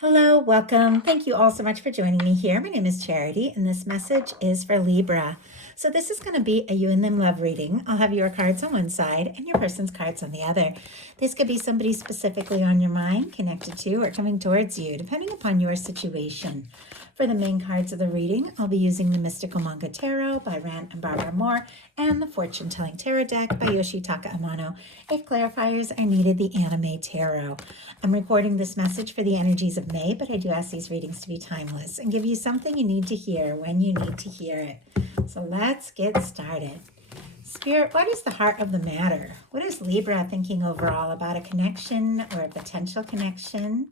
Hello, welcome. Thank you all so much for joining me here. My name is Charity, and this message is for Libra. So this is going to be a you and them love reading. I'll have your cards on one side and your person's cards on the other. This could be somebody specifically on your mind, connected to, or coming towards you, depending upon your situation. For the main cards of the reading, I'll be using the Mystical Manga Tarot by Rann and Barbara Moore and the Fortune Telling Tarot deck by Yoshitaka Amano. If clarifiers are needed, the Anime Tarot. I'm recording this message for the energies of May, but I do ask these readings to be timeless and give you something you need to hear when you need to hear it. So let's get started. Spirit, what is the heart of the matter? What is Libra thinking overall about a connection or a potential connection?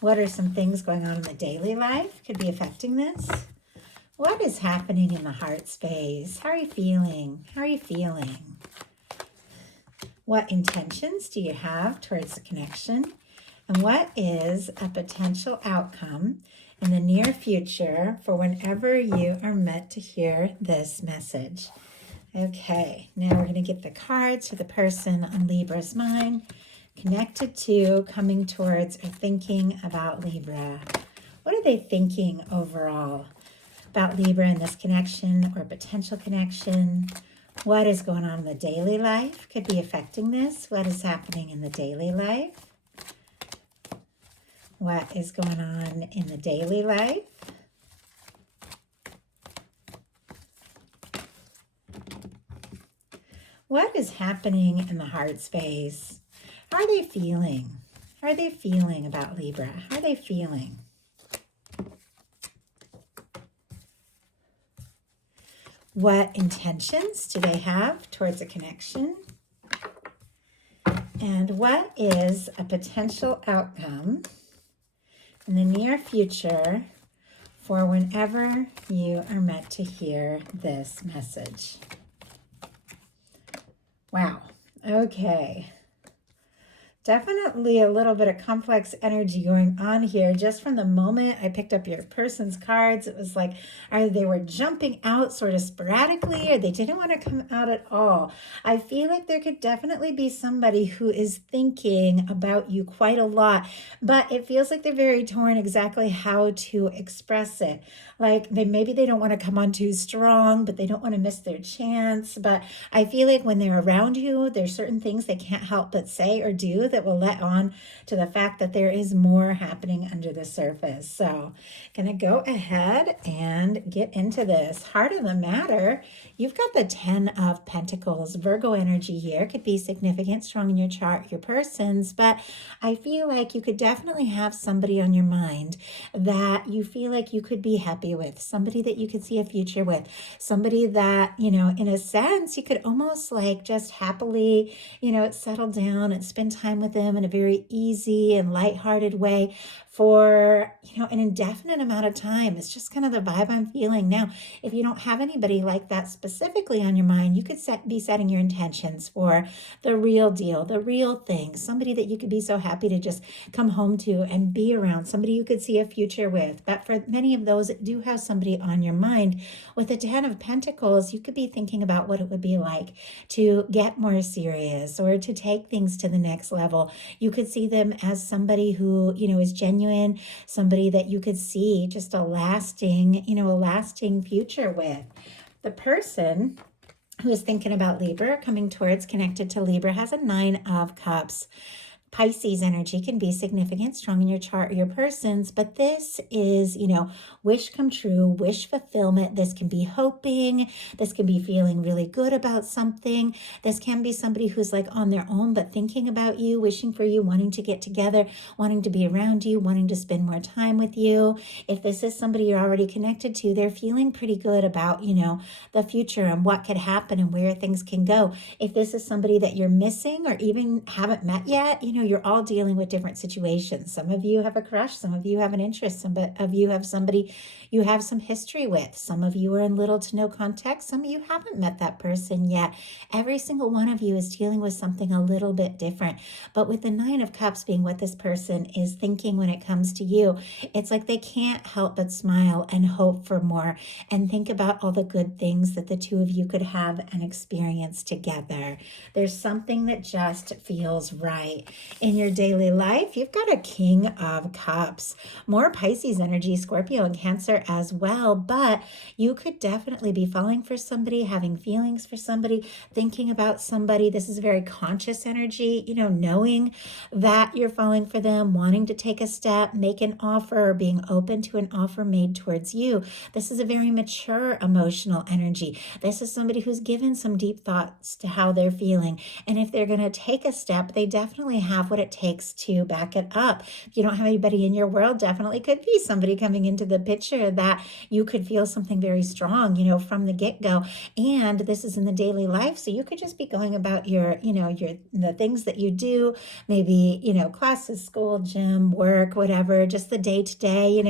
What are some things going on in the daily life could be affecting this? What is happening in the heart space? How are you feeling? How are you feeling? What intentions do you have towards the connection? And what is a potential outcome in the near future for whenever you are meant to hear this message? Okay, now we're going to get the cards for the person on Libra's mind, connected to, coming towards, or thinking about Libra. What are they thinking overall about Libra and this connection or potential connection? What is going on in the daily life could be affecting this? What is happening in the daily life? What is going on in the daily life? What is happening in the heart space? How are they feeling? How are they feeling about Libra? How are they feeling? What intentions do they have towards a connection? And what is a potential outcome in the near future for whenever you are meant to hear this message? Wow. Okay. Definitely a little bit of complex energy going on here. Just from the moment I picked up your person's cards, it was like either they were jumping out sort of sporadically or they didn't want to come out at all. I feel like there could definitely be somebody who is thinking about you quite a lot, but it feels like they're very torn exactly how to express it. Like maybe they don't want to come on too strong, but they don't want to miss their chance. But I feel like when they're around you, there's certain things they can't help but say or do that will let on to the fact that there is more happening under the surface. So gonna go ahead and get into this. Heart of the matter, you've got the 10 of Pentacles. Virgo energy here could be significant, strong in your chart, your person's, but I feel like you could definitely have somebody on your mind that you feel like you could be happy with, somebody that you could see a future with, somebody that, in a sense, you could almost like just happily, settle down and spend time with them in a very easy and lighthearted way for, an indefinite amount of time. It's just kind of the vibe I'm feeling now. If you don't have anybody like that specifically on your mind, you could be setting your intentions for the real deal, the real thing, somebody that you could be so happy to just come home to and be around, somebody you could see a future with. But for many of those that do have somebody on your mind, with the 10 of Pentacles, you could be thinking about what it would be like to get more serious or to take things to the next level. You could see them as somebody who, is genuine, somebody that you could see just a lasting future with. The person who is thinking about Libra, coming towards, connected to Libra, has a 9 of Cups. Pisces energy can be significant, strong in your chart or your person's, but this is, wish come true, wish fulfillment. This can be hoping. This can be feeling really good about something. This can be somebody who's like on their own, but thinking about you, wishing for you, wanting to get together, wanting to be around you, wanting to spend more time with you. If this is somebody you're already connected to, they're feeling pretty good about, the future and what could happen and where things can go. If this is somebody that you're missing or even haven't met yet, you're all dealing with different situations. Some of you have a crush. Some of you have an interest. Some of you have somebody you have some history with. Some of you are in little to no contact. Some of you haven't met that person yet. Every single one of you is dealing with something a little bit different. But with the 9 of Cups being what this person is thinking when it comes to you, it's like they can't help but smile and hope for more and think about all the good things that the two of you could have and experience together. There's something that just feels right. In your daily life, you've got a King of Cups, more Pisces energy, Scorpio and Cancer as well, but you could definitely be falling for somebody, having feelings for somebody, thinking about somebody. This is very conscious energy, knowing that you're falling for them, wanting to take a step, make an offer, or being open to an offer made towards you. This is a very mature emotional energy. This is somebody who's given some deep thoughts to how they're feeling. And if they're going to take a step, they definitely have what it takes to back it up. If you don't have anybody in your world, definitely could be somebody coming into the picture that you could feel something very strong, from the get-go. And this is in the daily life. So you could just be going about the things that you do, maybe, classes, school, gym, work, whatever, just the day-to-day,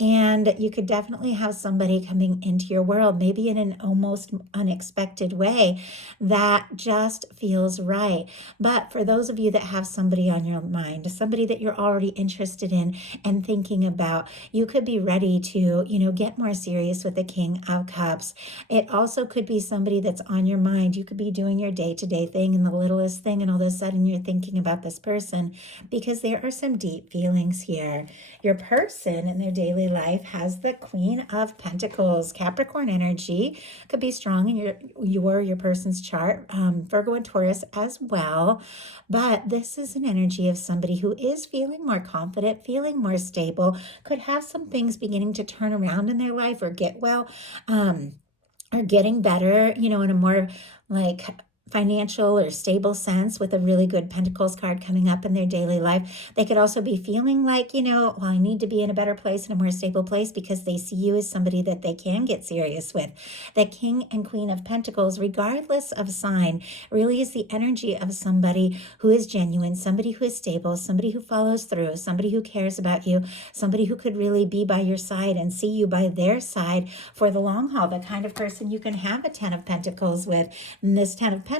and you could definitely have somebody coming into your world, maybe in an almost unexpected way that just feels right. But for those of you that have somebody on your mind, somebody that you're already interested in and thinking about, you could be ready to, get more serious with the King of Cups. It also could be somebody that's on your mind. You could be doing your day-to-day thing and the littlest thing, and all of a sudden you're thinking about this person because there are some deep feelings here. Your person in their daily life has the Queen of Pentacles, Capricorn energy. Could be strong in your person's chart, Virgo and Taurus as well. But this is an energy of somebody who is feeling more confident, feeling more stable, could have some things beginning to turn around in their life or get well, or getting better, in a more like financial or stable sense with a really good Pentacles card coming up in their daily life. They could also be feeling like, well, I need to be in a better place, in a more stable place, because they see you as somebody that they can get serious with. The King and Queen of Pentacles, regardless of sign, really is the energy of somebody who is genuine, somebody who is stable, somebody who follows through, somebody who cares about you, somebody who could really be by your side and see you by their side for the long haul, the kind of person you can have a 10 of Pentacles with. And this 10 of Pentacles,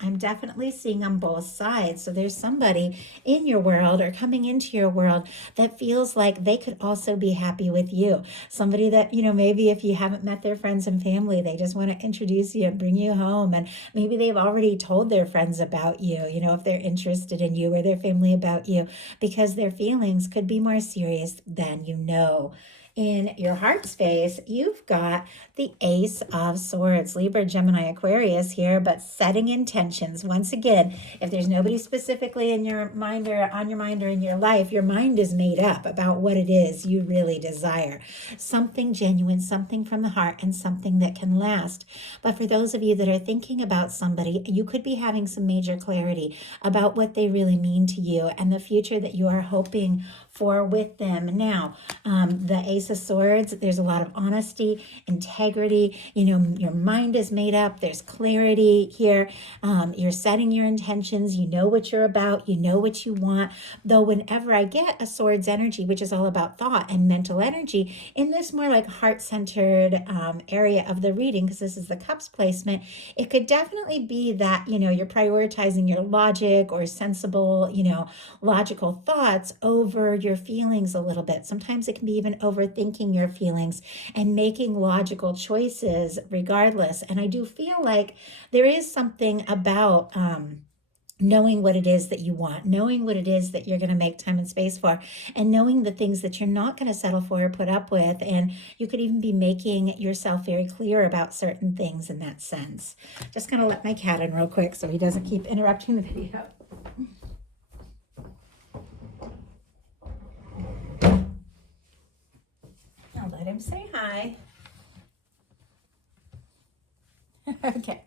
I'm definitely seeing on both sides. So there's somebody in your world or coming into your world that feels like they could also be happy with you. Somebody that, maybe if you haven't met their friends and family, they just want to introduce you and bring you home. And maybe they've already told their friends about you, if they're interested in you, or their family about you, because their feelings could be more serious than you know. In your heart space, you've got the Ace of Swords, Libra, Gemini, Aquarius here, but setting intentions. Once again, if there's nobody specifically in your mind or on your mind or in your life, your mind is made up about what it is you really desire. Something genuine, something from the heart, and something that can last. But for those of you that are thinking about somebody, you could be having some major clarity about what they really mean to you and the future that you are hoping for with them. Now, the Ace of Swords, there's a lot of honesty, integrity, your mind is made up, there's clarity here, you're setting your intentions, you know what you're about, you know what you want. Though whenever I get a Swords energy, which is all about thought and mental energy, in this more like heart-centered area of the reading, because this is the Cups placement, it could definitely be that, you're prioritizing your logic or sensible, logical thoughts over your feelings a little bit. Sometimes it can be even overthinking your feelings and making logical choices regardless. And I do feel like there is something about knowing what it is that you want, knowing what it is that you're going to make time and space for, and knowing the things that you're not going to settle for or put up with. And you could even be making yourself very clear about certain things in that sense. Just going to let my cat in real quick so he doesn't keep interrupting the video. I'll let him say hi. Okay.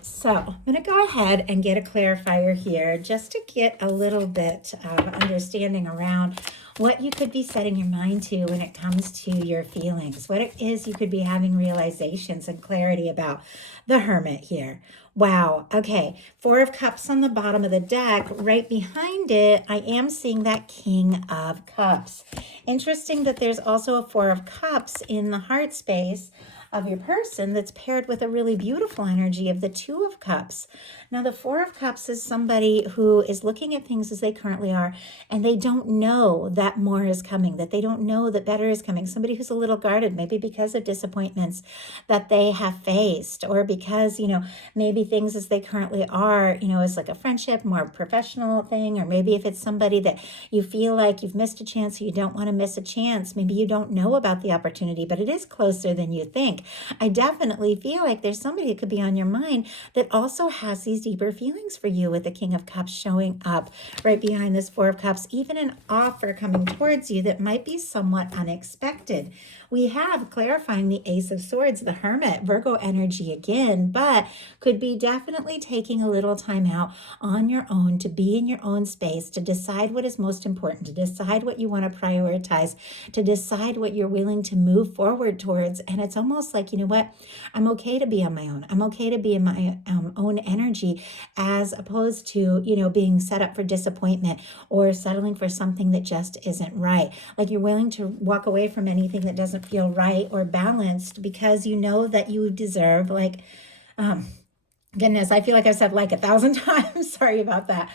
So I'm going to go ahead and get a clarifier here just to get a little bit of understanding around what you could be setting your mind to when it comes to your feelings, what it is you could be having realizations and clarity about. The Hermit here. Wow. Okay. 4 of Cups on the bottom of the deck. Right behind it, I am seeing that King of Cups. Interesting that there's also a 4 of Cups in the heart space. of your person that's paired with a really beautiful energy of the Two of Cups. Now, the Four of Cups is somebody who is looking at things as they currently are, and they don't know that more is coming, that they don't know that better is coming. Somebody who's a little guarded, maybe because of disappointments that they have faced, or because, maybe things as they currently are, is like a friendship, more professional thing, or maybe if it's somebody that you feel like you've missed a chance, or you don't want to miss a chance. Maybe you don't know about the opportunity, but it is closer than you think. I definitely feel like there's somebody that could be on your mind that also has these deeper feelings for you, with the King of Cups showing up right behind this Four of Cups, even an offer coming towards you that might be somewhat unexpected. We have clarifying the Ace of Swords, the Hermit, Virgo energy again, but could be definitely taking a little time out on your own to be in your own space, to decide what is most important, to decide what you want to prioritize, to decide what you're willing to move forward towards. And it's almost like, you know what, I'm okay to be on my own. I'm okay to be in my own energy, as opposed to, being set up for disappointment or settling for something that just isn't right. Like, you're willing to walk away from anything that doesn't feel right or balanced, because you know that you deserve, like, goodness, I feel like I've said like 1,000 times. Sorry about that.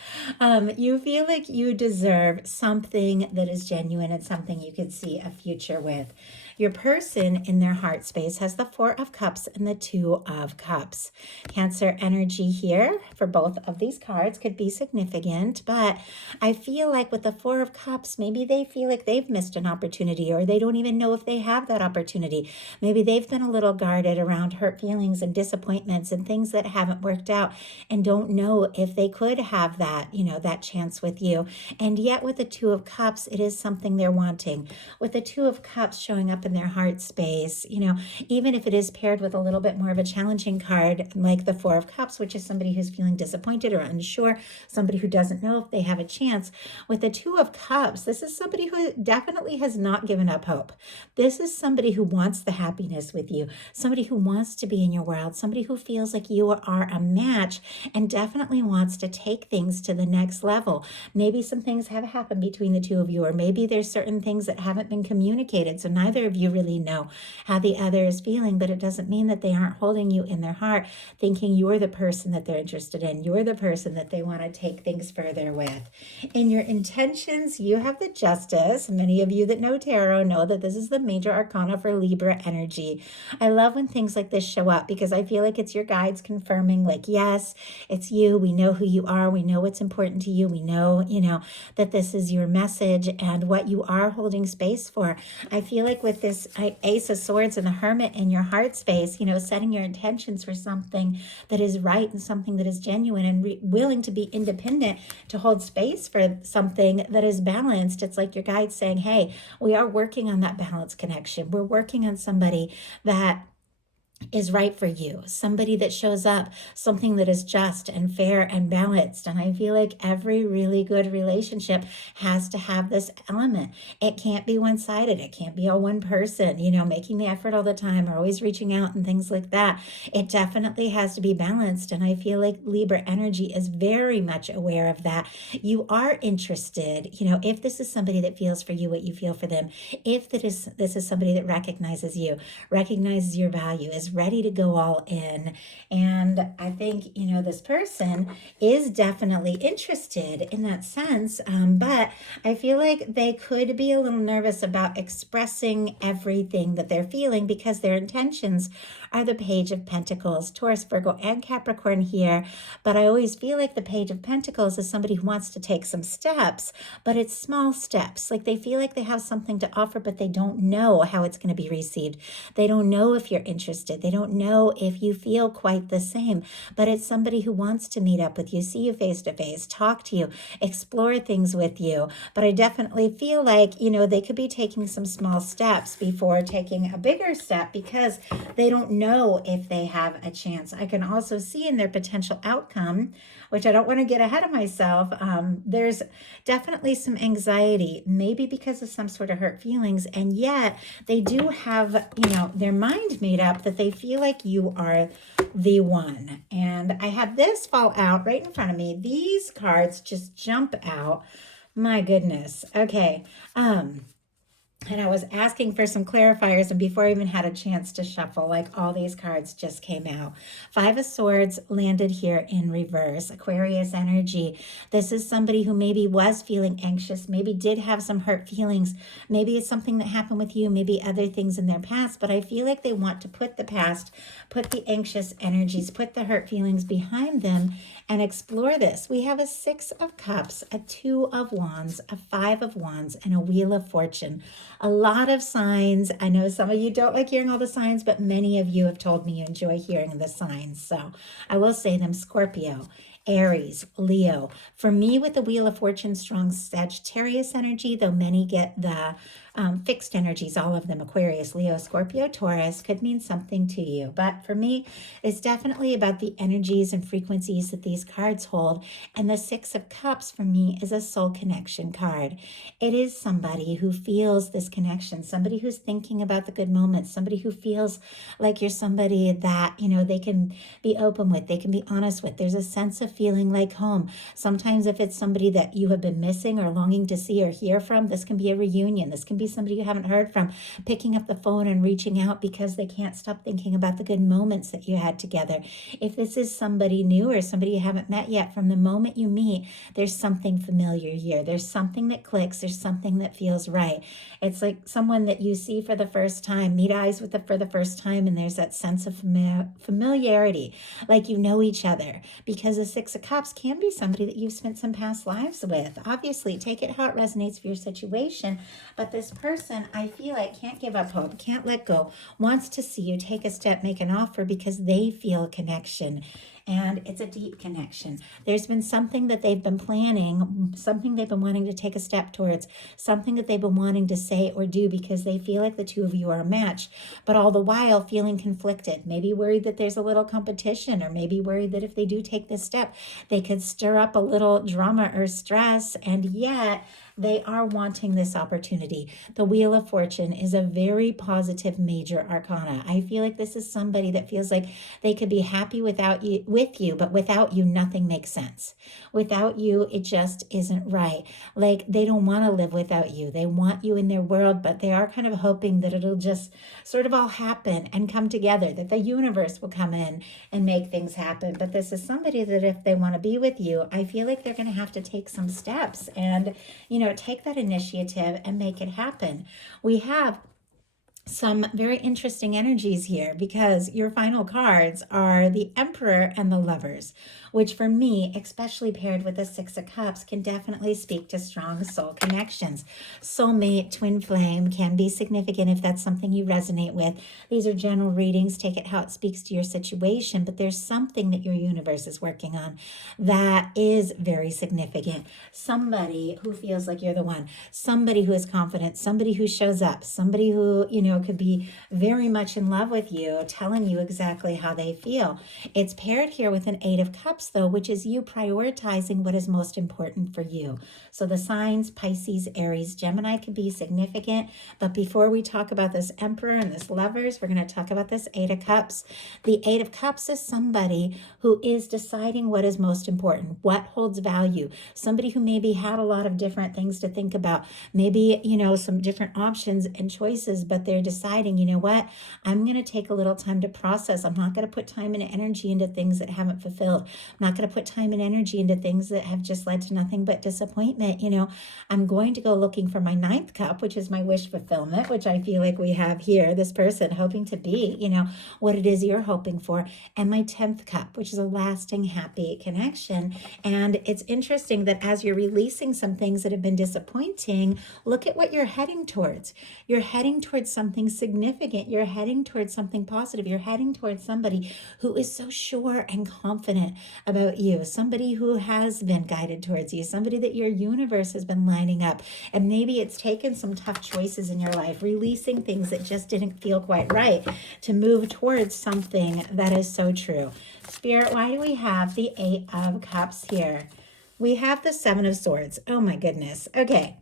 You feel like you deserve something that is genuine and something you could see a future with. Your person in their heart space has the Four of Cups and the Two of Cups. Cancer energy here for both of these cards could be significant, but I feel like with the Four of Cups, maybe they feel like they've missed an opportunity, or they don't even know if they have that opportunity. Maybe they've been a little guarded around hurt feelings and disappointments and things that haven't worked out, and don't know if they could have that, that chance with you. And yet with the Two of Cups, it is something they're wanting. With the Two of Cups showing up in their heart space, even if it is paired with a little bit more of a challenging card like the Four of Cups, which is somebody who's feeling disappointed or unsure, somebody who doesn't know if they have a chance. With the Two of Cups, this is somebody who definitely has not given up hope. This is somebody who wants the happiness with you, somebody who wants to be in your world, somebody who feels like you are a match, and definitely wants to take things to the next level. Maybe some things have happened between the two of you, or maybe there's certain things that haven't been communicated, so neither of you really know how the other is feeling, but it doesn't mean that they aren't holding you in their heart, thinking you're the person that they're interested in, you're the person that they want to take things further with. In your intentions, you have the Justice. Many of you that know tarot know that this is the major arcana for Libra energy. I love when things like this show up, because I feel like it's your guides confirming, like, yes, it's you. We know who you are. We know what's important to you. We know, that this is your message and what you are holding space for. I feel like with this Ace of Swords and the Hermit in your heart space, setting your intentions for something that is right and something that is genuine, and willing to be independent to hold space for something that is balanced. It's like your guides saying, hey, we are working on that balance connection. We're working on somebody that is right for you, somebody that shows up, something that is just and fair and balanced. And I feel like every really good relationship has to have this element. It can't be one-sided. It can't be all one person, making the effort all the time, or always reaching out and things like that. It definitely has to be balanced. And I feel like Libra energy is very much aware of that. You are interested, if this is somebody that feels for you what you feel for them, if this is somebody that recognizes you, recognizes your value, is ready to go all in. And I think, this person is definitely interested in that sense. But I feel like they could be a little nervous about expressing everything that they're feeling, because their intentions are the Page of Pentacles, Taurus, Virgo, and Capricorn here. But I always feel like the Page of Pentacles is somebody who wants to take some steps, but it's small steps. Like, they feel like they have something to offer, but they don't know how it's going to be received. They don't know if you're interested. They don't know if you feel quite the same, but it's somebody who wants to meet up with you, see you face to face, talk to you, explore things with you. But I definitely feel like, they could be taking some small steps before taking a bigger step, because they don't know if they have a chance. I can also see in their potential outcome, which I don't want to get ahead of myself, there's definitely some anxiety, maybe because of some sort of hurt feelings, and yet they do have, their mind made up that they feel like you are the one. And I have this fall out right in front of me. These cards just jump out. My goodness. Okay. And I was asking for some clarifiers, and before I even had a chance to shuffle, like all these cards just came out. Five of Swords landed here in reverse. Aquarius energy. This is somebody who maybe was feeling anxious, maybe did have some hurt feelings. Maybe it's something that happened with you, maybe other things in their past, but I feel like they want to put the past, put the anxious energies, put the hurt feelings behind them and explore this. We have a Six of Cups, a Two of Wands, a Five of Wands, and a Wheel of Fortune. A lot of signs. I know some of you don't like hearing all the signs, but many of you have told me you enjoy hearing the signs. So I will say them: Scorpio, Aries, Leo. For me, with the Wheel of Fortune, strong Sagittarius energy, though many get the fixed energies, all of them: Aquarius, Leo, Scorpio, Taurus, could mean something to you. But for me, it's definitely about the energies and frequencies that these cards hold. And the Six of Cups for me is a soul connection card. It is somebody who feels this connection, somebody who's thinking about the good moments, somebody who feels like you're somebody that, they can be open with, they can be honest with. There's a sense of feeling like home. Sometimes if it's somebody that you have been missing or longing to see or hear from, this can be a reunion. This can be somebody you haven't heard from, picking up the phone and reaching out because they can't stop thinking about the good moments that you had together. If this is somebody new or somebody you haven't met yet, from the moment you meet, there's something familiar here. There's something that clicks. There's something that feels right. It's like someone that you see for the first time, meet eyes with them for the first time, and there's that sense of familiarity, like you know each other, because the Six of Cups can be somebody that you've spent some past lives with. Obviously, take it how it resonates for your situation, but this person, I feel like, can't give up hope, can't let go, wants to see you take a step, make an offer, because they feel a connection. And it's a deep connection. There's been something that they've been planning, something they've been wanting to take a step towards, something that they've been wanting to say or do because they feel like the two of you are a match, but all the while feeling conflicted, maybe worried that there's a little competition, or maybe worried that if they do take this step, they could stir up a little drama or stress, and yet they are wanting this opportunity. The Wheel of Fortune is a very positive major arcana. I feel like this is somebody that feels like they could be happy with you, but without you, nothing makes sense. Without you, it just isn't right. Like, they don't want to live without you. They want you in their world, but they are kind of hoping that it'll just sort of all happen and come together, that the universe will come in and make things happen. But this is somebody that if they want to be with you, I feel like they're going to have to take some steps and, take that initiative and make it happen. We have some very interesting energies here because your final cards are the Emperor and the Lovers, which for me, especially paired with the Six of Cups, can definitely speak to strong soul connections. Soulmate, twin flame can be significant if that's something you resonate with. These are general readings. Take it how it speaks to your situation, but there's something that your universe is working on that is very significant. Somebody who feels like you're the one, somebody who is confident, somebody who shows up, somebody who, could be very much in love with you, telling you exactly how they feel. It's paired here with an Eight of Cups, though, which is you prioritizing what is most important for you. So the signs, Pisces, Aries, Gemini can be significant. But before we talk about this Emperor and this Lovers, we're going to talk about this Eight of Cups. The Eight of Cups is somebody who is deciding what is most important, what holds value. Somebody who maybe had a lot of different things to think about, maybe, some different options and choices, but they're deciding, what, I'm going to take a little time to process. I'm not going to put time and energy into things that haven't fulfilled. I'm not going to put time and energy into things that have just led to nothing but disappointment. I'm going to go looking for my ninth cup, which is my wish fulfillment, which I feel like we have here, this person hoping to be, what it is you're hoping for, and my 10th cup, which is a lasting, happy connection. And it's interesting that as you're releasing some things that have been disappointing, look at what you're heading towards. You're heading towards something significant. You're heading towards something positive. You're heading towards somebody who is so sure and confident about you, somebody who has been guided towards you, somebody that your universe has been lining up. And maybe it's taken some tough choices in your life, releasing things that just didn't feel quite right to move towards something that is so true. Spirit, why do we have the Eight of Cups here? We have the Seven of Swords. Oh my goodness. Okay.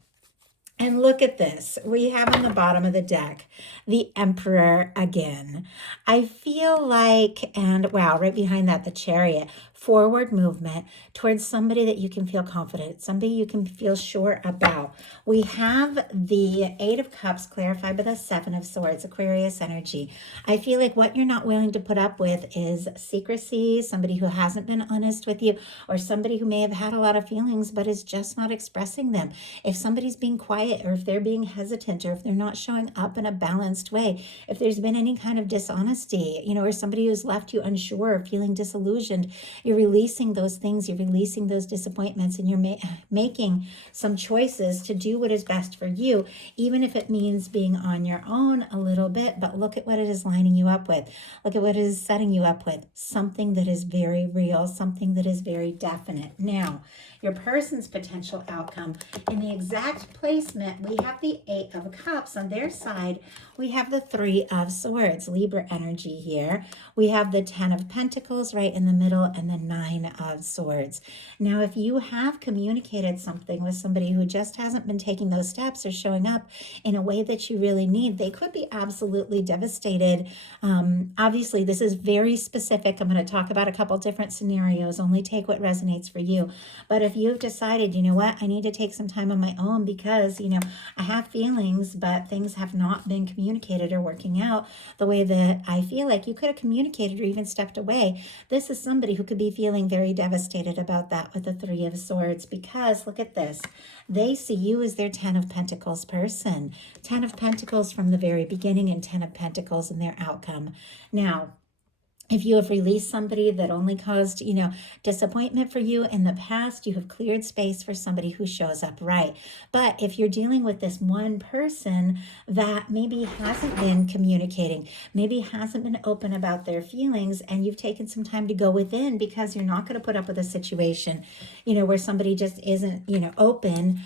And look at this. We have on the bottom of the deck, the Emperor again. I feel like, and wow, right behind that, the Chariot. forward movement towards somebody that you can feel confident, somebody you can feel sure about. We have the Eight of Cups clarified by the Seven of Swords, Aquarius energy. I feel like what you're not willing to put up with is secrecy, somebody who hasn't been honest with you, or somebody who may have had a lot of feelings but is just not expressing them. If somebody's being quiet, or if they're being hesitant, or if they're not showing up in a balanced way, if there's been any kind of dishonesty, or somebody who's left you unsure, feeling disillusioned, you're releasing those things, you're releasing those disappointments, and you're making some choices to do what is best for you, even if it means being on your own a little bit. But look at what it is lining you up with. Look at what it is setting you up with. Something that is very real, something that is very definite. Now, your person's potential outcome, in the exact placement, we have the Eight of Cups. On their side, we have the Three of Swords, Libra energy here. We have the Ten of Pentacles right in the middle, and the Nine of Swords. Now, if you have communicated something with somebody who just hasn't been taking those steps or showing up in a way that you really need, they could be absolutely devastated. Obviously, this is very specific. I'm going to talk about a couple different scenarios. Only take what resonates for you. But if you've decided, you know what, I need to take some time on my own because, I have feelings, but things have not been communicated or working out the way that I feel like, you could have communicated or even stepped away. This is somebody who could be feeling very devastated about that with the Three of Swords, because look at this. They see you as their Ten of Pentacles person. Ten of Pentacles from the very beginning, and Ten of Pentacles in their outcome. Now, if you have released somebody that only caused, disappointment for you in the past, you have cleared space for somebody who shows up right. But if you're dealing with this one person that maybe hasn't been communicating, maybe hasn't been open about their feelings, and you've taken some time to go within because you're not going to put up with a situation, where somebody just isn't, open,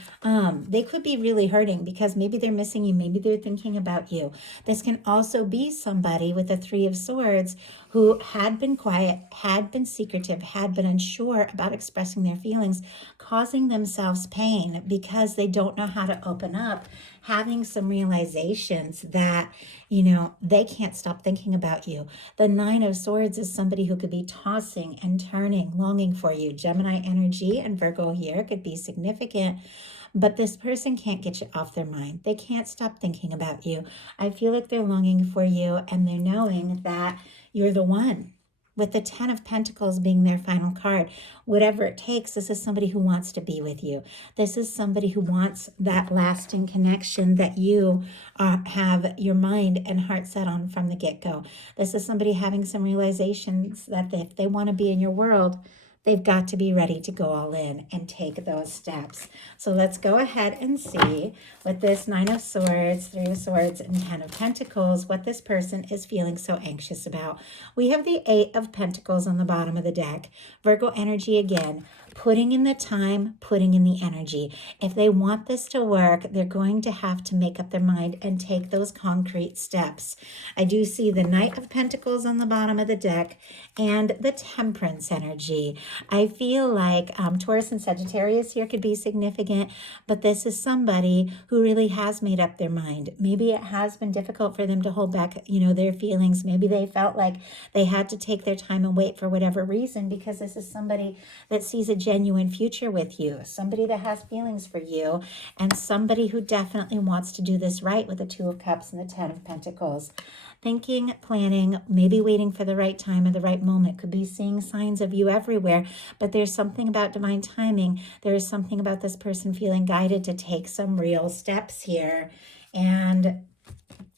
they could be really hurting because maybe they're missing you. Maybe they're thinking about you. This can also be somebody with the Three of Swords who had been quiet, had been secretive, had been unsure about expressing their feelings, causing themselves pain because they don't know how to open up, having some realizations that, they can't stop thinking about you. The Nine of Swords is somebody who could be tossing and turning, longing for you. Gemini energy and Virgo here could be significant. But this person can't get you off their mind. They can't stop thinking about you. I feel like they're longing for you, and they're knowing that you're the one. With the Ten of Pentacles being their final card, whatever it takes, this is somebody who wants to be with you. This is somebody who wants that lasting connection that you have your mind and heart set on from the get-go. This is somebody having some realizations that if they want to be in your world, they've got to be ready to go all in and take those steps. So let's go ahead and see with this Nine of Swords, Three of Swords, and Ten of Pentacles, what this person is feeling so anxious about. We have the Eight of Pentacles on the bottom of the deck. Virgo energy again. Putting in the time, putting in the energy. If they want this to work, they're going to have to make up their mind and take those concrete steps. I do see the Knight of Pentacles on the bottom of the deck and the Temperance energy. I feel like Taurus and Sagittarius here could be significant, but this is somebody who really has made up their mind. Maybe it has been difficult for them to hold back, their feelings. Maybe they felt like they had to take their time and wait for whatever reason, because this is somebody that sees a genuine future with you, somebody that has feelings for you, and somebody who definitely wants to do this right with the Two of Cups and the Ten of Pentacles. Thinking, planning, maybe waiting for the right time or the right moment. Could be seeing signs of you everywhere, but there's something about divine timing. There is something about this person feeling guided to take some real steps here. And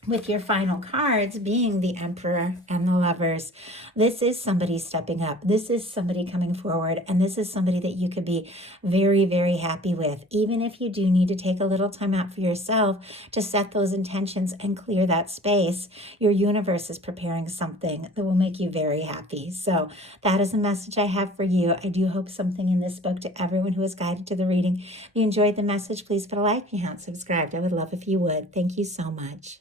with your final cards being the Emperor and the Lovers, this is somebody stepping up. This is somebody coming forward, and this is somebody that you could be very, very happy with, even if you do need to take a little time out for yourself to set those intentions and clear that space. Your universe is preparing something that will make you very happy. So that is a message I have for you. I do hope something in this spoke to everyone who was guided to the reading. If you enjoyed the message, please put a like. If you haven't subscribed, I would love if you would. Thank you so much.